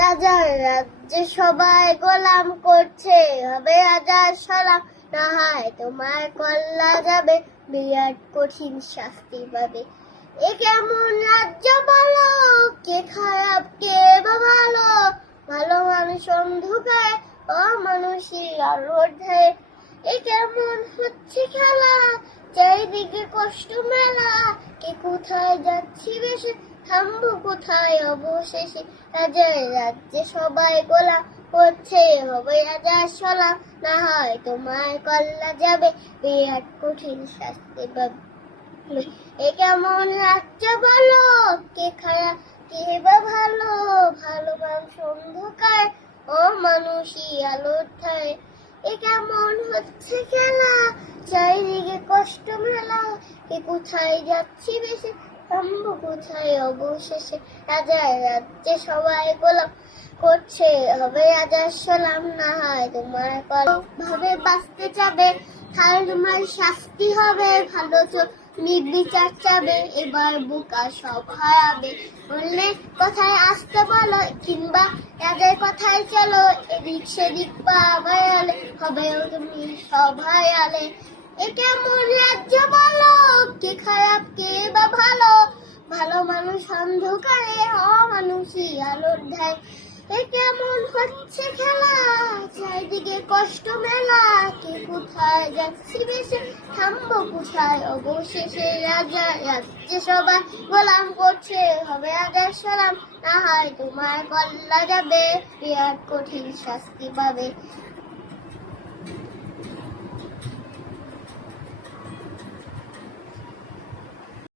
রাজার রাজ্যে সবাই গোলাম করছে, হবে রাজার সালাম না হয় তোমার কল্লা যাবে, বিরাট কঠিন শাস্তি পাবে। এ কেমন রাজ্য বলো, কে খারাপ কে বা ভালো, ভালো মানুষ অন্ধকারে, অমানুষী আলোর ধারে। এ কেমন হচ্ছে খেলা, চারিদিকে কষ্ট মেলা, কে কোথায় যাচ্ছি বেশি, থামবো কোথায় অবশেষে। রাজার রাজ্যে সবাই গোলাম করছে, হবে রাজার সালাম না হয় তোমার কল্লা যাবে, বিরাট কঠিন শাস্তি পাবে। এ কেমন রাজ্য বলো, কে খারাপ কে বা ভালো, ভালো মানুষ অন্ধকার, অমানুষী আলোর ধারে। এ কেমন হচ্ছে খেলা, চারিদিকে কষ্ট মেলা, কে কোথায় যাচ্ছি বেশি, থামবো কোথায় অবশেষে। রাজার রাজ্যে সবাই গোলাম করছে, হবে রাজার সালাম না হয় তোমার কলম। ভাবে বাঁচতে চাবে তাহলে তোমার শাস্তি হবে, ভালো চোখ নির্বিচার চাবে, এবার বোকা সব হারাবে। বললে কথায় আসতে বলো, কিংবা রাজার কথায় চলো, এদিক সেদিক পা বাড়ালে হবেও তুমি সব হারালে। এ কেমন রাজ্য বলো, কে খারাপ কে বা ভালো, ভালো মানুষ অন্ধকারে, অমানুষী আলোর ধারে। এ কেমন হচ্ছে খেলা, চারিদিকে কষ্ট মেলা, কে কোথায় যাচ্ছি বেশি, থামবো কোথায় অবশেষে। রাজা রাজ্যে সবাই গোলাম করছে, হবে রাজার সালাম না হয় তোমার কল্লা যাবে, বিরাট কঠিন শাস্তি পাবে।